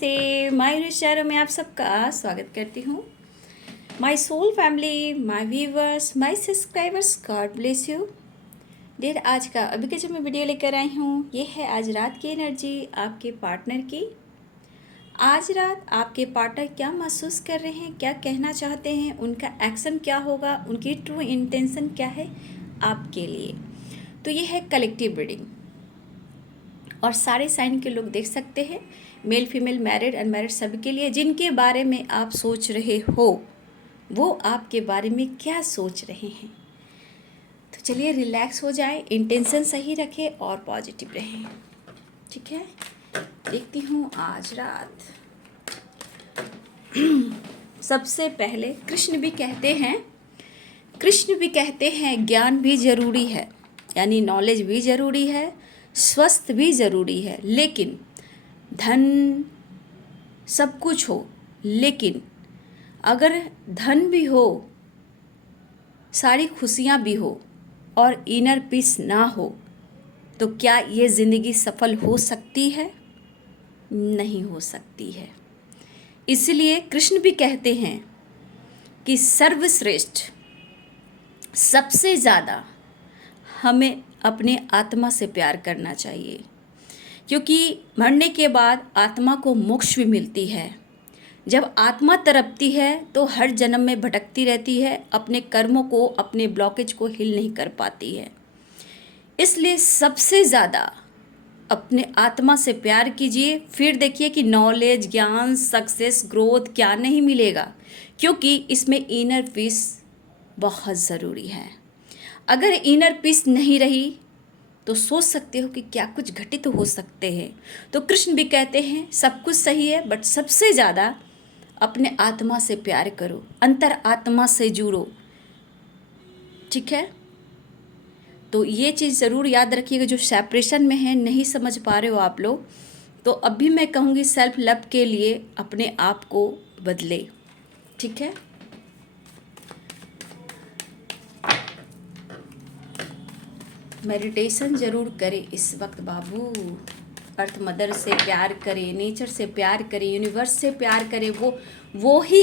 नमस्ते, माय विचारों में आप सबका स्वागत करती हूँ। My soul family, my viewers, my subscribers, God bless you. डेर आज का अभी के जो मैं वीडियो लेकर आई हूँ, ये है आज रात की एनर्जी आपके पार्टनर की। आज रात आपके पार्टनर क्या महसूस कर रहे हैं, क्या कहना चाहते हैं, उनका एक्शन क्या होगा, उनकी ट्रू इंटेंशन क्या है आपके लिए। तो ये है कलेक्टिव रीडिंग और सारे साइन के लोग देख सकते हैं, मेल फीमेल मैरिड अनमैरिड सभी के लिए। जिनके बारे में आप सोच रहे हो वो आपके बारे में क्या सोच रहे हैं। तो चलिए रिलैक्स हो जाए, इंटेंशन सही रखें और पॉजिटिव रहें। ठीक है, देखती हूँ आज रात। सबसे पहले कृष्ण भी कहते हैं ज्ञान भी ज़रूरी है, यानी नॉलेज भी ज़रूरी है, स्वस्थ भी ज़रूरी है। लेकिन धन सब कुछ हो, लेकिन अगर धन भी हो, सारी खुशियाँ भी हो और इनर पीस ना हो, तो क्या ये ज़िंदगी सफल हो सकती है? नहीं हो सकती है। इसलिए कृष्ण भी कहते हैं कि सर्वश्रेष्ठ, सबसे ज़्यादा हमें अपने आत्मा से प्यार करना चाहिए, क्योंकि मरने के बाद आत्मा को मोक्ष भी मिलती है। जब आत्मा तड़पती है तो हर जन्म में भटकती रहती है, अपने कर्मों को, अपने ब्लॉकेज को हील नहीं कर पाती है। इसलिए सबसे ज़्यादा अपने आत्मा से प्यार कीजिए, फिर देखिए कि नॉलेज, ज्ञान, सक्सेस, ग्रोथ क्या नहीं मिलेगा, क्योंकि इसमें इनर पीस बहुत ज़रूरी है। अगर इनर पीस नहीं रही तो सोच सकते हो कि क्या कुछ घटित हो सकते हैं। तो कृष्ण भी कहते हैं सब कुछ सही है, बट सबसे ज़्यादा अपने आत्मा से प्यार करो, अंतर आत्मा से जुड़ो। ठीक है, तो ये चीज़ ज़रूर याद रखिएगा। जो सेपरेशन में है, नहीं समझ पा रहे हो आप लोग, तो अभी मैं कहूँगी सेल्फ लव के लिए अपने आप को बदले। ठीक है, मेडिटेशन ज़रूर करें इस वक्त बाबू। अर्थ मदर से प्यार करें, नेचर से प्यार करें, यूनिवर्स से प्यार करें। वही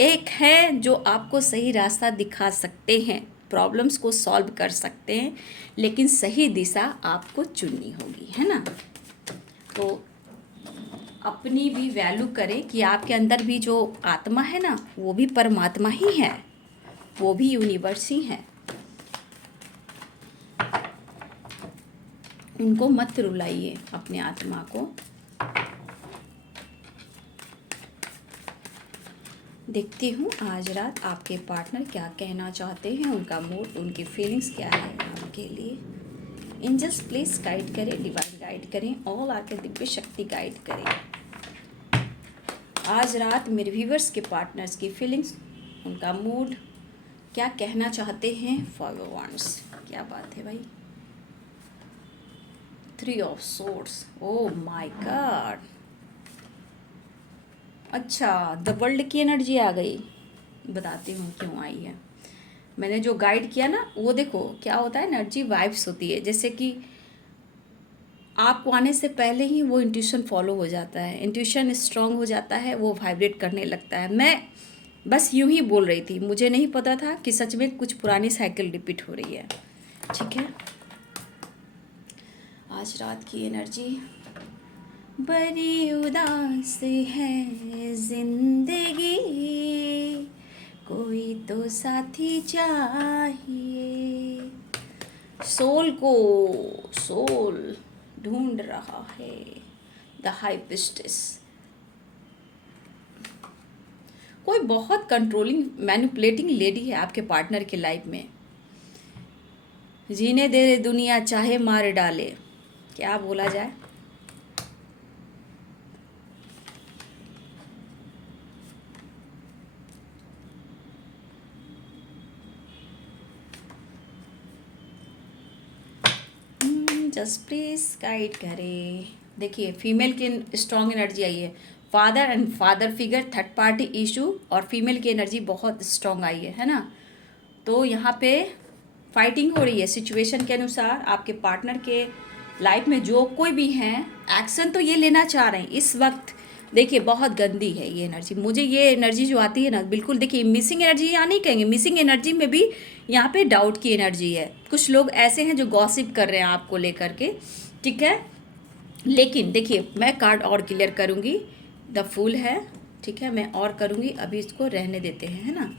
एक हैं जो आपको सही रास्ता दिखा सकते हैं, प्रॉब्लम्स को सॉल्व कर सकते हैं, लेकिन सही दिशा आपको चुननी होगी, है ना। तो अपनी भी वैल्यू करें कि आपके अंदर भी जो आत्मा है ना, वो भी परमात्मा ही है, वो भी यूनिवर्स ही है। उनको मत रुलाइए, अपने आत्मा को। देखती हूँ आज रात आपके पार्टनर क्या कहना चाहते हैं, उनका मूड, उनकी फीलिंग्स क्या है आपके लिए। एंजल्स प्लीज गाइड करें, डिवाइन गाइड करें, ऑल आके दिव्य शक्ति गाइड करें। आज रात मेरे व्यूवर्स के पार्टनर्स की फीलिंग्स, उनका मूड, क्या कहना चाहते हैं फॉर योर वांट्स। क्या बात है भाई, 3 of swords, oh my God. अच्छा, द वर्ल्ड की एनर्जी आ गई, बताती हूँ क्यों आई है। मैंने जो गाइड किया ना, वो देखो क्या होता है, एनर्जी वाइब्स होती है। जैसे कि आपको आने से पहले ही वो इंट्यूशन फॉलो हो जाता है, इंट्यूशन स्ट्रांग हो जाता है, वो वाइब्रेट करने लगता है। मैं बस यूं ही बोल रही थी, मुझे नहीं पता था कि सच में कुछ पुरानी साइकिल रिपीट हो रही है। ठीक है, आज रात की एनर्जी, बड़ी उदास है जिंदगी, कोई तो साथी चाहिए। सोल ढूंढ रहा है द हाई प्रिस्टेस। कोई बहुत कंट्रोलिंग, मैनिपुलेटिंग लेडी है आपके पार्टनर के लाइफ में। जीने दे दुनिया चाहे मार डाले, क्या बोला जाए। जस्ट प्लीज गाइड करें। देखिए फीमेल की स्ट्रॉन्ग एनर्जी आई है, father and father figure, third party issue, और फीमेल की एनर्जी बहुत स्ट्रॉन्ग आई है ना। तो यहाँ पे फाइटिंग हो रही है सिचुएशन के अनुसार। आपके पार्टनर के लाइफ में जो कोई भी हैं, एक्शन तो ये लेना चाह रहे हैं इस वक्त। देखिए बहुत गंदी है ये एनर्जी, मुझे ये एनर्जी जो आती है ना, बिल्कुल देखिए मिसिंग एनर्जी यहाँ नहीं कहेंगे, मिसिंग एनर्जी में भी यहाँ पे डाउट की एनर्जी है। कुछ लोग ऐसे हैं जो गॉसिप कर रहे हैं आपको लेकर के, ठीक है। लेकिन देखिए मैं कार्ड और क्लियर करूँगी, द फूल है, ठीक है, मैं और करूँगी, अभी इसको रहने देते हैं, है ना,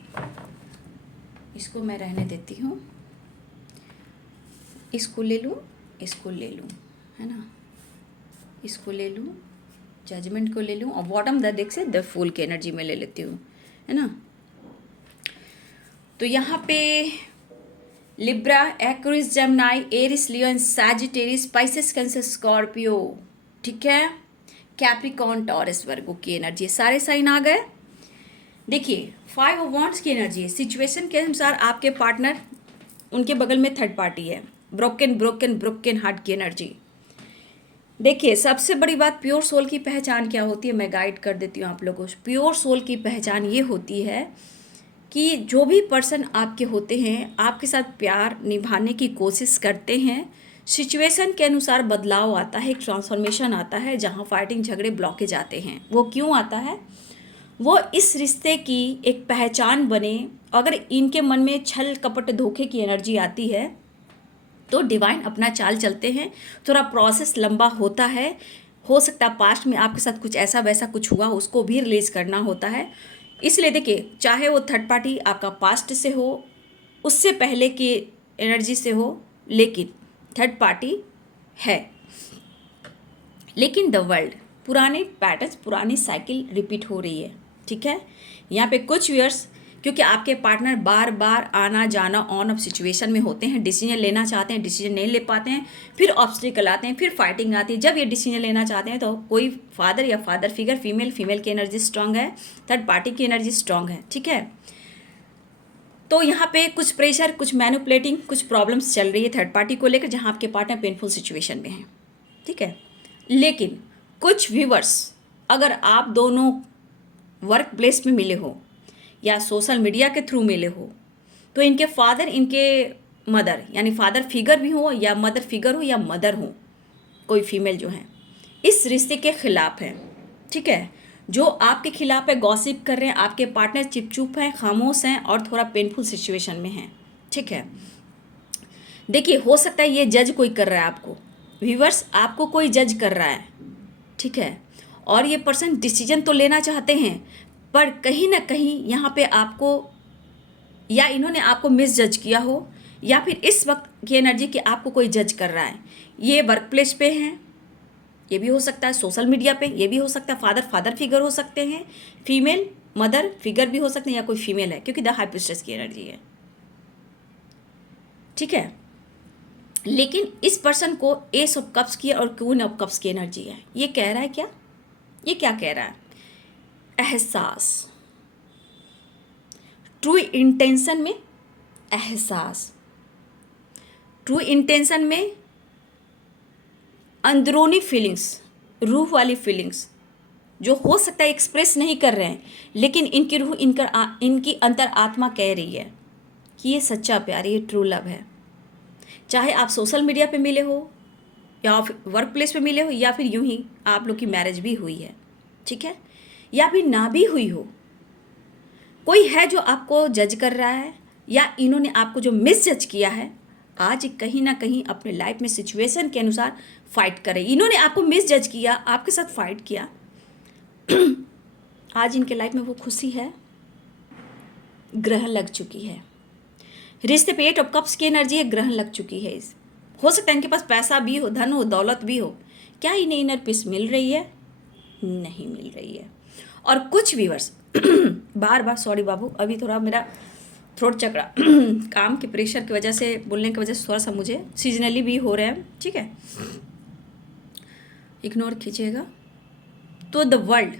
इसको मैं रहने देती हूँ, इसको ले लूँ, इसको ले लूँ, है ना, इसको ले लूँ, जजमेंट को ले लूँ, और बॉटम द डेक से द फूल की एनर्जी में ले लेती हूँ, है ना। तो यहाँ पे Libra, Aquarius, Gemini, Aries, Leo and Sagittarius, Pisces, Cancer, Scorpio, ठीक है, कैप्रिकॉर्न, टॉरस, वर्गो की एनर्जी, सारे साइन आ गए। देखिए 5 ऑफ वॉन्ड्स की एनर्जी है। सिचुएशन के अनुसार आपके पार्टनर, उनके बगल में थर्ड पार्टी है, ब्रोकन ब्रोकन ब्रोकन हार्ट की एनर्जी। देखिए सबसे बड़ी बात, प्योर सोल की पहचान क्या होती है, मैं गाइड कर देती हूँ आप लोगों को। प्योर सोल की पहचान ये होती है कि जो भी पर्सन आपके होते हैं, आपके साथ प्यार निभाने की कोशिश करते हैं, सिचुएशन के अनुसार बदलाव आता है, एक ट्रांसफॉर्मेशन आता है, जहाँ फाइटिंग झगड़े ब्लॉकेज आते हैं। वो क्यों आता है, वो इस रिश्ते की एक पहचान बने। अगर इनके मन में छल कपट धोखे की एनर्जी आती है तो डिवाइन अपना चाल चलते हैं, थोड़ा प्रोसेस लंबा होता है। हो सकता है पास्ट में आपके साथ कुछ ऐसा वैसा कुछ हुआ, उसको भी रिलीज करना होता है। इसलिए देखिए चाहे वो थर्ड पार्टी आपका पास्ट से हो, उससे पहले की एनर्जी से हो, लेकिन थर्ड पार्टी है। लेकिन द वर्ल्ड, पुराने पैटर्न्स, पुरानी साइकिल रिपीट हो रही है, ठीक है। यहाँ पे कुछ व्यूअर्स, क्योंकि आपके पार्टनर बार बार आना जाना ऑन ऑफ सिचुएशन में होते हैं, डिसीजन लेना चाहते हैं, डिसीजन नहीं ले पाते हैं, फिर ऑब्स्टिकल आते हैं, फिर फाइटिंग आती है। जब ये डिसीजन लेना चाहते हैं तो कोई फादर या फादर फिगर, फीमेल की एनर्जी स्ट्रांग है, थर्ड पार्टी की एनर्जी स्ट्रांग है, ठीक है। तो यहाँ पे कुछ प्रेशर, कुछ मैनिपुलेटिंग, कुछ प्रॉब्लम्स चल रही है थर्ड पार्टी को लेकर, जहाँ आपके पार्टनर पेनफुल सिचुएशन में है, ठीक है। लेकिन कुछ व्यूअर्स, अगर आप दोनों वर्क प्लेस में मिले हो या सोशल मीडिया के थ्रू मिले हो, तो इनके फादर, इनके मदर, यानी फादर फिगर भी हो या मदर फिगर हो या मदर हो, कोई फीमेल जो है, इस रिश्ते के खिलाफ है, ठीक है। जो आपके खिलाफ है, गॉसिप कर रहे हैं, आपके पार्टनर चुप हैं, खामोश हैं और थोड़ा पेनफुल सिचुएशन में हैं, ठीक है। देखिए हो सकता है ये जज कोई कर रहा है आपको, व्यूअर्स आपको कोई जज कर रहा है, ठीक है। और ये पर्सन डिसीजन तो लेना चाहते हैं, पर कहीं ना कहीं यहाँ पे आपको, या इन्होंने आपको मिस जज किया हो, या फिर इस वक्त की एनर्जी कि आपको कोई जज कर रहा है। ये वर्क प्लेस पे हैं, ये भी हो सकता है, सोशल मीडिया पे ये भी हो सकता है, फादर फिगर हो सकते हैं, फीमेल मदर फिगर भी हो सकते हैं, या कोई फीमेल है, क्योंकि द हाई प्रीस्टेस की एनर्जी है, ठीक है। लेकिन इस पर्सन को एस ऑफ कप्स की और क्वीन ऑफ कप्स की एनर्जी है। ये कह रहा है क्या, ये क्या कह रहा है, एहसास, ट्रू इंटेंशन में एहसास, ट्रू इंटेंशन में अंदरूनी फीलिंग्स, रूह वाली फीलिंग्स जो हो सकता है एक्सप्रेस नहीं कर रहे हैं, लेकिन इनकी रूह, इनकी अंतर आत्मा कह रही है कि ये सच्चा प्यार, ये ट्रू लव है। चाहे आप सोशल मीडिया पे मिले हो या वर्क प्लेस पे मिले हो, या फिर यूं ही आप लोग की मैरिज भी हुई है, ठीक है, या फिर ना भी हुई हो, कोई है जो आपको जज कर रहा है, या इन्होंने आपको जो मिस जज किया है, आज कहीं ना कहीं अपने लाइफ में सिचुएशन के अनुसार फाइट करे। इन्होंने आपको मिस जज किया, आपके साथ फाइट किया, आज इनके लाइफ में वो खुशी है, ग्रहण लग चुकी है। रिश्ते पे 8 ऑफ कप्स की एनर्जी है, ग्रहण लग चुकी है। हो सकता है इनके पास पैसा भी हो, धन हो, दौलत भी हो, क्या इन्हें इनर पीस मिल रही है, नहीं मिल रही है। और कुछ व्यूअर्स बार बार, सॉरी बाबू, अभी थोड़ा मेरा थ्रोट चक्रा काम के प्रेशर की वजह से, बोलने की वजह से थोड़ा सा मुझे सीजनली भी हो रहे हैं, ठीक है, इग्नोर कीजिएगा। तो द वर्ल्ड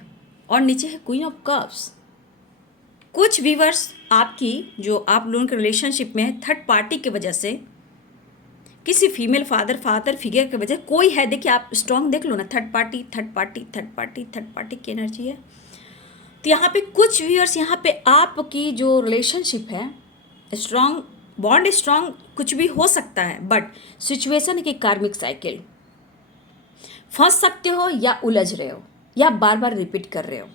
और नीचे है क्वीन ऑफ कप्स। कुछ व्यूअर्स आपकी, जो आप लोगों के रिलेशनशिप में है, थर्ड पार्टी की वजह से, किसी फीमेल फादर फिगर की वजह कोई है, देखिए आप स्ट्रॉन्ग देख लो ना, थर्ड पार्टी की एनर्जी है। तो यहाँ पे कुछ व्यूअर्स, यहाँ पे आपकी जो रिलेशनशिप है स्ट्रॉन्ग, बॉन्ड स्ट्रॉन्ग कुछ भी हो सकता है, बट सिचुएशन की कार्मिक साइकिल, फंस सकते हो या उलझ रहे हो या बार बार रिपीट कर रहे हो।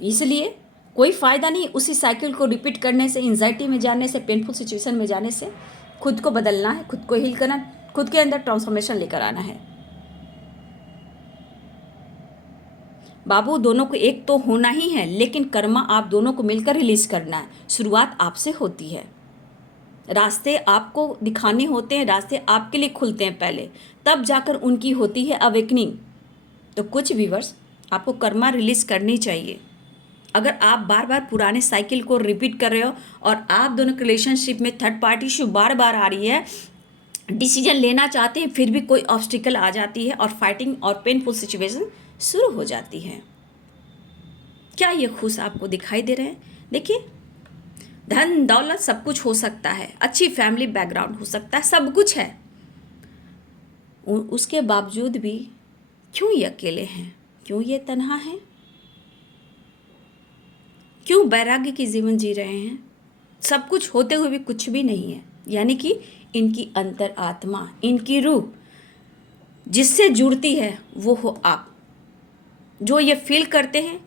तो इसलिए कोई फ़ायदा नहीं उसी साइकिल को रिपीट करने से, एंजाइटी में जाने से, पेनफुल सिचुएशन में जाने से। खुद को बदलना है, खुद को हील करना, खुद के अंदर ट्रांसफॉर्मेशन लेकर आना है। बाबू दोनों को एक तो होना ही है, लेकिन कर्मा आप दोनों को मिलकर रिलीज करना है। शुरुआत आपसे होती है, रास्ते आपको दिखाने होते हैं, रास्ते आपके लिए खुलते हैं पहले, तब जाकर उनकी होती है अवेकनिंग। तो कुछ व्यूअर्स, आपको कर्मा रिलीज करनी चाहिए। अगर आप बार बार पुराने साइकिल को रिपीट कर रहे हो और आप दोनों के रिलेशनशिप में थर्ड पार्टी इशू बार बार आ रही है, डिसीजन लेना चाहते हैं फिर भी कोई ऑब्स्टिकल आ जाती है और फाइटिंग और पेनफुल सिचुएशन शुरू हो जाती है। क्या ये खुश आपको दिखाई दे रहे हैं? देखिए, धन दौलत सब कुछ हो सकता है, अच्छी फैमिली बैकग्राउंड हो सकता है, सब कुछ है, उसके बावजूद भी क्यों ये अकेले हैं? क्यों ये तन्हा हैं? क्यों वैराग्य की जीवन जी रहे हैं? सब कुछ होते हुए भी कुछ भी नहीं है। यानी कि इनकी अंतर आत्मा, इनकी रूह जिससे जुड़ती है वो हो आप, जो ये फील करते हैं,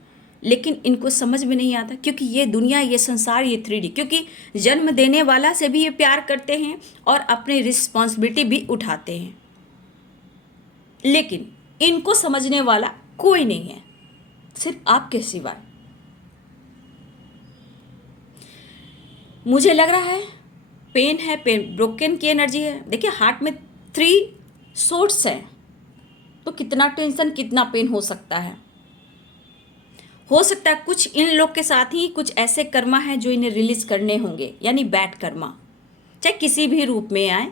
लेकिन इनको समझ में नहीं आता क्योंकि ये दुनिया, ये संसार, ये 3D, क्योंकि जन्म देने वाला से भी ये प्यार करते हैं और अपनी रिस्पॉन्सिबिलिटी भी उठाते हैं, लेकिन इनको समझने वाला कोई नहीं है सिर्फ आपके सिवाय। मुझे लग रहा है पेन है, पेन ब्रोकन की एनर्जी है। देखिए, हार्ट में 3 सोर्स है, तो कितना टेंशन, कितना पेन हो सकता है। हो सकता है कुछ इन लोग के साथ ही कुछ ऐसे कर्मा है जो इन्हें रिलीज करने होंगे, यानी बैड कर्मा, चाहे किसी भी रूप में आए,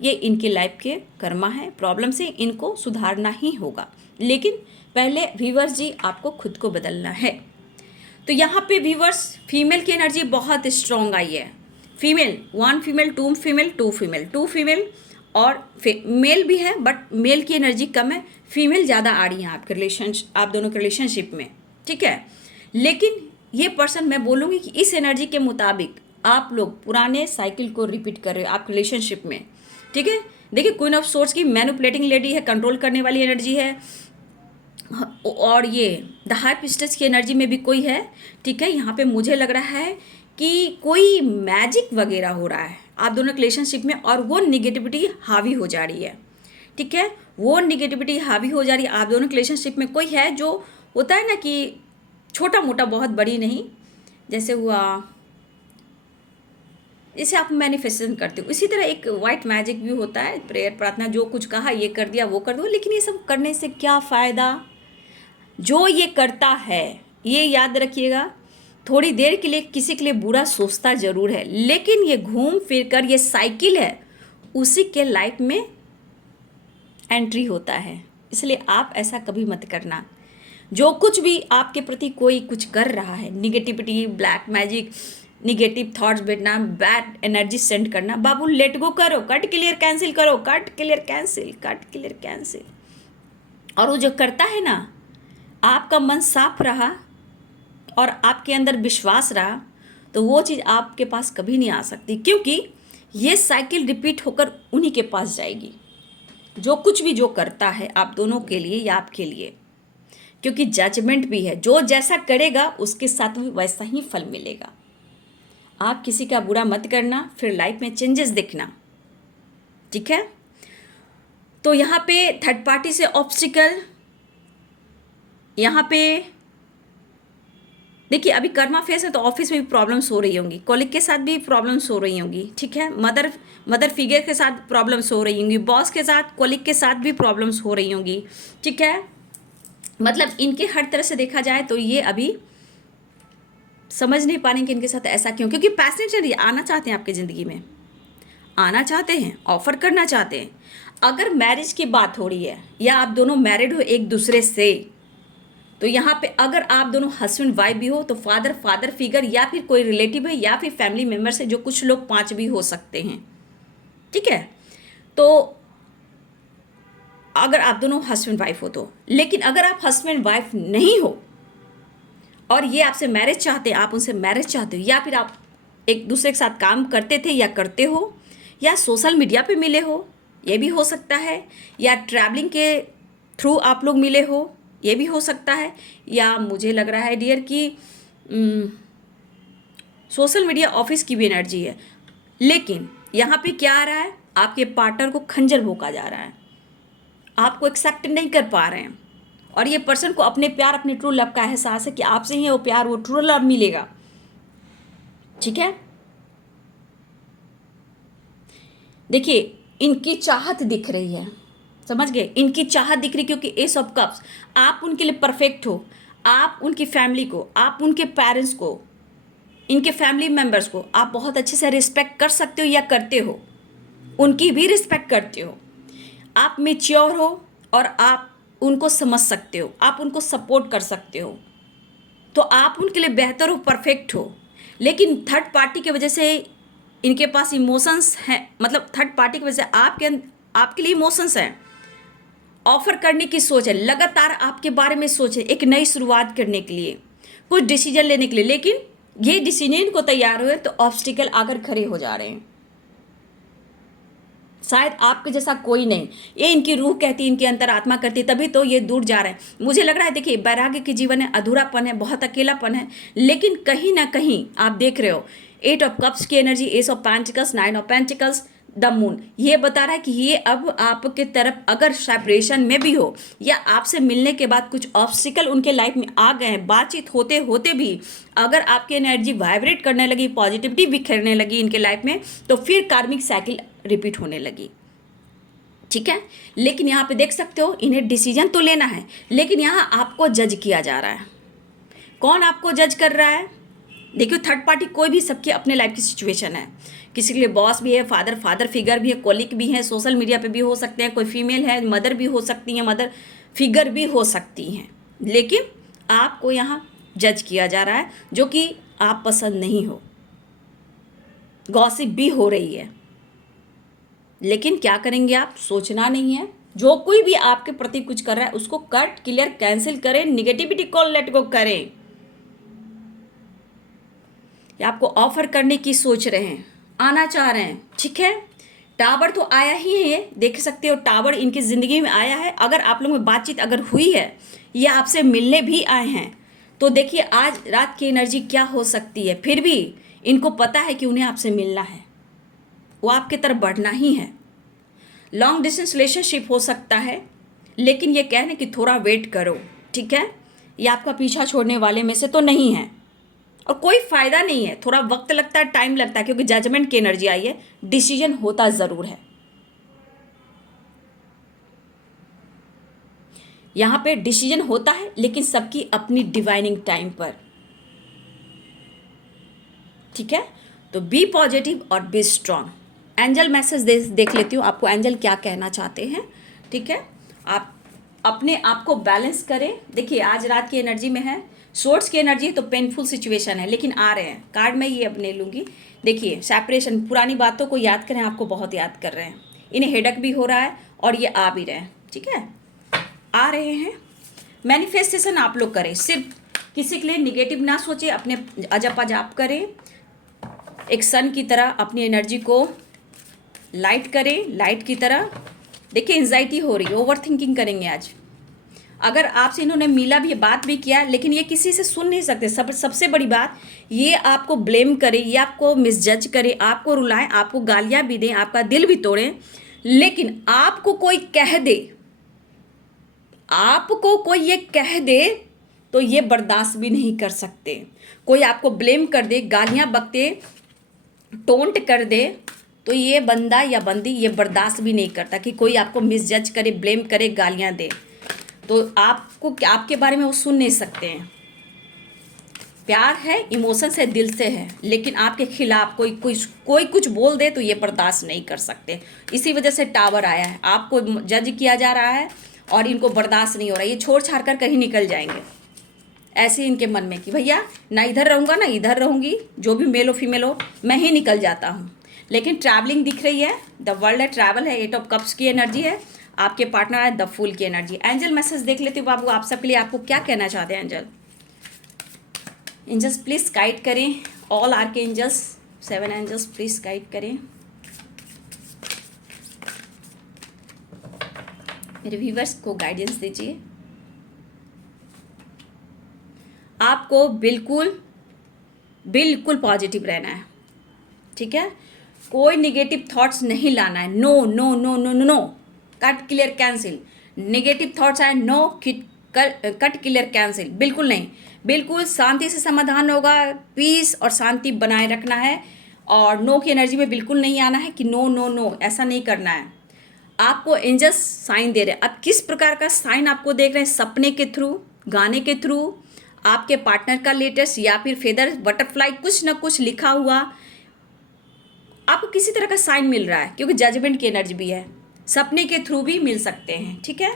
ये इनकी लाइफ के कर्मा है। प्रॉब्लम से इनको सुधारना ही होगा, लेकिन पहले व्यूअर्स जी आपको खुद को बदलना है। तो यहाँ पे व्यूअर्स फीमेल की एनर्जी बहुत स्ट्रॉन्ग आई है। Female 1 female 2 female 2 female 2 female और मेल भी है, बट मेल की एनर्जी कम है, फीमेल ज़्यादा आ रही है आपके आप दोनों के रिलेशनशिप में, ठीक है। लेकिन ये पर्सन, मैं बोलूँगी कि इस एनर्जी के मुताबिक आप लोग पुराने साइकिल को रिपीट कर रहे हो आप रिलेशनशिप में, ठीक है। देखिए, क्वीन ऑफ सोर्स की मैनिपुलेटिंग लेडी है, कंट्रोल करने वाली एनर्जी है, और ये द हाई प्रीस्टेस की एनर्जी में भी कोई है, ठीक है। यहाँ पे मुझे लग रहा है कि कोई मैजिक वगैरह हो रहा है आप दोनों के रिलेशनशिप में, और वो निगेटिविटी हावी हो जा रही है, ठीक है। वो निगेटिविटी हावी हो जा रही है आप दोनों के रिलेशनशिप में। कोई है जो होता है ना कि छोटा मोटा, बहुत बड़ी नहीं, जैसे हुआ, जैसे आप मैनिफेस्टेशन करते हो, इसी तरह एक वाइट मैजिक भी होता है, प्रेयर, प्रार्थना, जो कुछ कहा ये कर दिया, वो कर दो, लेकिन ये सब करने से क्या फ़ायदा? जो ये करता है, ये याद रखिएगा, थोड़ी देर के लिए किसी के लिए बुरा सोचता ज़रूर है, लेकिन ये घूम फिर कर, ये साइकिल है, उसी के लाइफ में एंट्री होता है। इसलिए आप ऐसा कभी मत करना। जो कुछ भी आपके प्रति कोई कुछ कर रहा है, negativity, black magic, negative thoughts बैठना, बैड एनर्जी सेंड करना, बाबू लेट गो करो, कट क्लियर कैंसिल करो, cut clear cancel, cut clear cancel. और वो जो करता है ना, आपका मन साफ रहा और आपके अंदर विश्वास रहा, तो वो चीज़ आपके पास कभी नहीं आ सकती, क्योंकि ये साइकिल रिपीट होकर उन्हीं के पास जाएगी, जो कुछ भी जो करता है आप दोनों के लिए या आपके लिए, क्योंकि जजमेंट भी है, जो जैसा करेगा उसके साथ भी वैसा ही फल मिलेगा। आप किसी का बुरा मत करना, फिर लाइफ में चेंजेस देखना, ठीक है। तो यहाँ पे थर्ड पार्टी से ऑब्स्टिकल, यहाँ पे देखिए, अभी कर्मा फेस है तो ऑफिस में भी प्रॉब्लम्स हो रही होंगी, कॉलिग के साथ भी प्रॉब्लम्स हो रही होंगी, ठीक है। मदर फिगर के साथ प्रॉब्लम्स हो रही होंगी, बॉस के साथ, कॉलिग के साथ भी प्रॉब्लम्स हो रही होंगी, ठीक है। मतलब इनके हर तरह से देखा जाए तो ये अभी समझ नहीं पा रहे कि इनके साथ ऐसा क्यों, क्योंकि पैशनेट आना चाहते हैं आपकी ज़िंदगी में, आना चाहते हैं, ऑफर करना चाहते हैं। अगर मैरिज की बात हो रही है या आप दोनों मैरिड हो एक दूसरे से, तो यहाँ पे अगर आप दोनों हस्बैंड वाइफ भी हो तो फादर फिगर या फिर कोई रिलेटिव है या फिर फैमिली मेम्बर से, जो कुछ लोग 5 भी हो सकते हैं, ठीक है। तो अगर आप दोनों हस्बैंड वाइफ हो तो, लेकिन अगर आप हस्बैंड वाइफ नहीं हो और ये आपसे मैरिज चाहते हैं, आप उनसे मैरिज चाहते हो, या फिर आप एक दूसरे के साथ काम करते थे या करते हो, या सोशल मीडिया पे मिले हो, ये भी हो सकता है, या ट्रैवलिंग के थ्रू आप लोग मिले हो, ये भी हो सकता है, या मुझे लग रहा है डियर कि सोशल मीडिया ऑफिस की भी एनर्जी है। लेकिन यहाँ पे क्या आ रहा है, आपके पार्टनर को खंजर भोंका जा रहा है, आपको एक्सेप्ट नहीं कर पा रहे हैं, और ये पर्सन को अपने प्यार, अपने ट्रू लव का एहसास है कि आपसे ही वो प्यार, वो ट्रू लव मिलेगा। ठीक है, देखिए इनकी चाहत दिख रही है, समझ गए, इनकी चाहत दिख रही, क्योंकि एस ऑफ कप्स, आप उनके लिए परफेक्ट हो, आप उनकी फैमिली को, आप उनके पेरेंट्स को, इनके फैमिली मेम्बर्स को आप बहुत अच्छे से रिस्पेक्ट कर सकते हो या करते हो, उनकी भी रिस्पेक्ट करते हो, आप मेच्योर हो और आप उनको समझ सकते हो, आप उनको सपोर्ट कर सकते हो, तो आप उनके लिए बेहतर हो, परफेक्ट हो। लेकिन थर्ड पार्टी की वजह से इनके पास इमोशंस हैं, मतलब थर्ड पार्टी की वजह से आपके लिए इमोशंस हैं, ऑफर करने की सोच है, लगातार आपके बारे में सोच है, एक नई शुरुआत करने के लिए, कुछ डिसीजन लेने के लिए, लेकिन ये डिसीजन को तैयार हुए तो ऑब्स्टिकल आकर खड़े हो जा रहे हैं। शायद आपके जैसा कोई नहीं, ये इनकी रूह कहती, इनकी अंतरात्मा करती, तभी तो ये दूर जा रहे हैं। मुझे लग रहा है, देखिए वैराग्य के जीवन है, अधूरापन है, बहुत अकेलापन है, लेकिन कहीं ना कहीं आप देख रहे हो 8 ऑफ कप्स की energy, S of pentacles, 9 of pentacles, the moon, ये बता रहा है कि ये अब आपके तरफ अगर सेपरेशन में भी हो या आपसे मिलने के बाद कुछ ऑब्स्टिकल उनके लाइफ में आ गए हैं, बातचीत होते होते भी अगर आपकी एनर्जी वाइब्रेट करने लगी, पॉजिटिविटी बिखरने लगी इनके लाइफ में, तो फिर कार्मिक साइकिल रिपीट होने लगी। ठीक है, लेकिन यहाँ पे देख सकते हो इन्हें डिसीजन तो लेना है, लेकिन यहाँ आपको जज किया जा रहा है। कौन आपको जज कर रहा है? देखियो थर्ड पार्टी कोई भी, सबकी अपने लाइफ की सिचुएशन है, किसी के लिए बॉस भी है, फादर फिगर भी है, कोलिक भी है, सोशल मीडिया पे भी हो सकते हैं, कोई फीमेल है, मदर भी हो सकती हैं, मदर फिगर भी हो सकती हैं, लेकिन आपको यहाँ जज किया जा रहा है, जो कि आप पसंद नहीं हो। गॉसिप भी हो रही है, लेकिन क्या करेंगे आप, सोचना नहीं है। जो कोई भी आपके प्रति कुछ कर रहा है उसको कट, क्लियर, कैंसिल करें, निगेटिविटी को लेट गो करें। या आपको ऑफर करने की सोच रहे हैं, आना चाह रहे हैं, ठीक है, टावर तो आया ही है, ये देख सकते हो, टावर इनकी ज़िंदगी में आया है। अगर आप लोगों में बातचीत अगर हुई है या आपसे मिलने भी आए हैं, तो देखिए आज रात की एनर्जी क्या हो सकती है। फिर भी इनको पता है कि उन्हें आपसे मिलना है, वो आपकी तरफ बढ़ना ही है। लॉन्ग डिस्टेंस रिलेशनशिप हो सकता है, लेकिन ये कह रहे कि थोड़ा वेट करो, ठीक है, ये आपका पीछा छोड़ने वाले में से तो नहीं है, और कोई फ़ायदा नहीं है, थोड़ा वक्त लगता है, टाइम लगता है, क्योंकि जजमेंट की एनर्जी आई है, डिसीजन होता ज़रूर है। यहाँ पे डिसीजन होता है, लेकिन सबकी अपनी डिवाइनिंग टाइम पर, ठीक है। तो बी पॉजिटिव और बी स्ट्रांग। एंजल मैसेज देख लेती हूँ, आपको एंजल क्या कहना चाहते हैं, ठीक है। आप अपने आप को बैलेंस करें। देखिए आज रात की एनर्जी में है, सोर्स की एनर्जी है, तो पेनफुल सिचुएशन है, लेकिन आ रहे हैं कार्ड में, ये अपने लूँगी। देखिए सेपरेशन, पुरानी बातों को याद करें, आपको बहुत याद कर रहे हैं, इन्हें हेडक भी हो रहा है और ये आ भी रहे हैं, ठीक है, आ रहे हैं। मैनिफेस्टेशन आप लोग करें, सिर्फ किसी के लिए निगेटिव ना सोचें, अपने अजप अजाप करें, एक सन की तरह अपनी एनर्जी को लाइट करें, लाइट की तरह। देखिए एंजाइटी हो रही है, ओवर थिंकिंग करेंगे आज। अगर आपसे इन्होंने मिला भी, बात भी किया, लेकिन ये किसी से सुन नहीं सकते। सबसे बड़ी बात, ये आपको ब्लेम करे, ये आपको मिसजज करे, आपको रुलाएं, आपको गालियां भी दें, आपका दिल भी तोड़ें, लेकिन आपको कोई कह दे, आपको कोई ये कह दे तो ये बर्दाश्त भी नहीं कर सकते। कोई आपको ब्लेम कर दे, गालियां बकते, टोंट कर दे, तो ये बंदा या बंदी ये बर्दाश्त भी नहीं करता कि कोई आपको मिसजज करे, ब्लेम करे, गालियां दे, तो आपको आपके बारे में वो सुन नहीं सकते हैं। प्यार है, इमोशन से, दिल से है, लेकिन आपके खिलाफ कोई कुछ बोल दे तो ये बर्दाश्त नहीं कर सकते। इसी वजह से टावर आया है, आपको जज किया जा रहा है और इनको बर्दाश्त नहीं हो रहा है, ये छोड़ छाड़ कर कहीं निकल जाएंगे। ऐसे इनके मन में कि भैया ना इधर रहूँगा ना इधर रहूँगी, जो भी मेल हो फीमेल हो, मैं ही निकल जाता हूँ। लेकिन ट्रैवलिंग दिख रही है, द वर्ल्ड है, ट्रैवल है, 8 ऑफ कप्स की एनर्जी है, आपके पार्टनर है द फूल की एनर्जी। एंजल मैसेज देख लेती हूँ बाबू, आप सबके लिए आपको क्या कहना चाहते हैं एंजल। एंजल्स प्लीज़ गाइड करें, ऑल आर के एंजल्स, 7 एंजल्स प्लीज़ गाइड करें। मेरे व्यूवर्स को गाइडेंस दीजिए। आपको बिल्कुल बिल्कुल पॉजिटिव रहना है, ठीक है। कोई निगेटिव थॉट्स नहीं लाना है। No no no no no no, cut clear cancel. Negative thoughts आए, नो कट क्लियर कैंसिल, बिल्कुल नहीं। बिल्कुल शांति से समाधान होगा, पीस और शांति बनाए रखना है। और नो की एनर्जी में बिल्कुल नहीं आना है कि नो नो नो, ऐसा नहीं करना है। आपको एंजल्स साइन दे रहे हैं। अब किस प्रकार का साइन आपको देख रहे हैं? सपने के थ्रू, गाने के थ्रू, आपके पार्टनर का लेटेस्ट, या फिर फेदर, बटरफ्लाई, कुछ ना कुछ लिखा हुआ आपको किसी तरह का साइन मिल रहा है, क्योंकि जजमेंट की एनर्जी भी है। सपने के थ्रू भी मिल सकते हैं, ठीक है।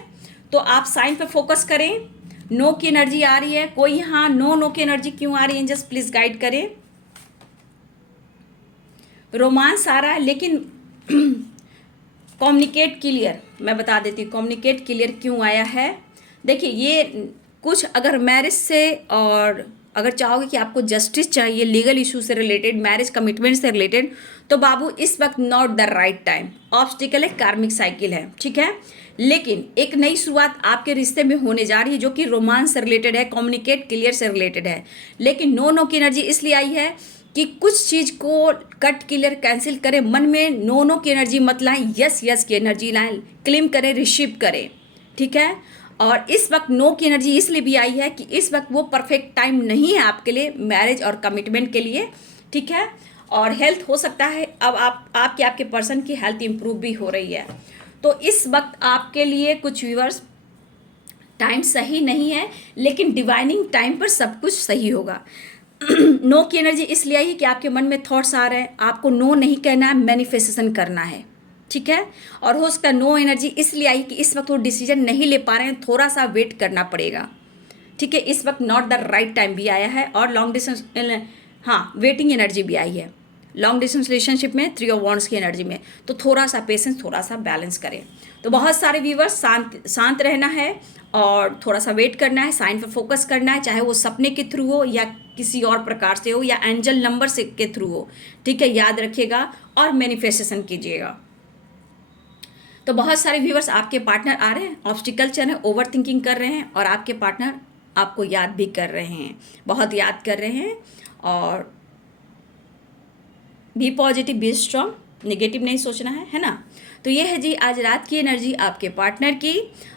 तो आप साइन पर फोकस करें। नो की एनर्जी आ रही है, कोई यहाँ नो की एनर्जी क्यों आ रही है? एंजल्स प्लीज गाइड करें। रोमांस आ रहा है, लेकिन कम्युनिकेट क्लियर, मैं बता देती हूँ कम्युनिकेट क्लियर क्यों आया है। देखिए, ये कुछ अगर मैरिज से, और अगर चाहोगे कि आपको जस्टिस चाहिए लीगल इशू से रिलेटेड, मैरिज कमिटमेंट से रिलेटेड, तो बाबू इस वक्त not the right time. Obstacle है, कार्मिक साइकिल है, ठीक है। लेकिन एक नई शुरुआत आपके रिश्ते में होने जा रही है, जो कि रोमांस से रिलेटेड है, कम्युनिकेट क्लियर से रिलेटेड है। लेकिन नो की एनर्जी इसलिए आई है कि कुछ चीज़ को कट क्लियर कैंसिल करें। मन में नो की एनर्जी मत लाएं, यस की एनर्जी लाएं, क्लेम करें, रिसीव करें, ठीक है। और इस वक्त नो की एनर्जी इसलिए भी आई है कि इस वक्त वो परफेक्ट टाइम नहीं है आपके लिए मैरिज और कमिटमेंट के लिए, ठीक है। और हेल्थ हो सकता है अब आपके पर्सन की हेल्थ इंप्रूव भी हो रही है। तो इस वक्त आपके लिए कुछ व्यूअर्स टाइम सही नहीं है, लेकिन डिवाइनिंग टाइम पर सब कुछ सही होगा। नो की एनर्जी इसलिए आई है कि आपके मन में थॉट्स आ रहे हैं, आपको नो नहीं कहना है, मैनिफेस्टेशन करना है, ठीक है। और हो सकता है नो एनर्जी इसलिए आई कि इस वक्त वो डिसीजन नहीं ले पा रहे हैं, थोड़ा सा वेट करना पड़ेगा, ठीक है। इस वक्त नॉट द राइट टाइम भी आया है। और लॉन्ग डिस्टेंस, हाँ, वेटिंग एनर्जी भी आई है लॉन्ग डिस्टेंस रिलेशनशिप में, 3 ऑफ वांड्स की एनर्जी में। तो थोड़ा सा पेशेंस, थोड़ा सा बैलेंस करें। तो बहुत सारे व्यूवर्स शांत रहना है और थोड़ा सा वेट करना है, साइन पर फोकस करना है, चाहे वो सपने के थ्रू हो या किसी और प्रकार से हो, या एंजल नंबर से के थ्रू हो, ठीक है। याद रखिएगा और मैनिफेस्टेशन कीजिएगा। तो बहुत सारे व्यूवर्स आपके पार्टनर आ रहे हैं, ऑब्स्टिकल चल रहे हैं, ओवर थिंकिंग कर रहे हैं, और आपके पार्टनर आपको याद भी कर रहे हैं, बहुत याद कर रहे हैं। और be positive, be strong, negative नहीं सोचना है ना। तो ये है जी आज रात की एनर्जी आपके पार्टनर की।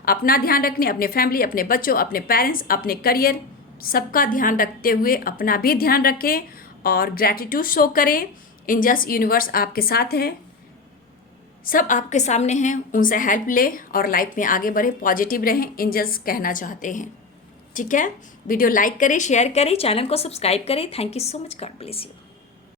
अपना ध्यान रखने, अपने फैमिली, अपने बच्चों, अपने पेरेंट्स, अपने करियर, सबका ध्यान रखते हुए अपना भी ध्यान रखें और ग्रैटिट्यूड शो करें। एंजल्स, यूनिवर्स आपके साथ है, सब आपके सामने हैं, उनसे हेल्प ले और लाइफ में आगे बढ़े, पॉजिटिव रहें, एंजल्स कहना चाहते हैं, ठीक है। वीडियो लाइक करें, शेयर करें, चैनल को सब्सक्राइब करें। Thank you so much, God bless you.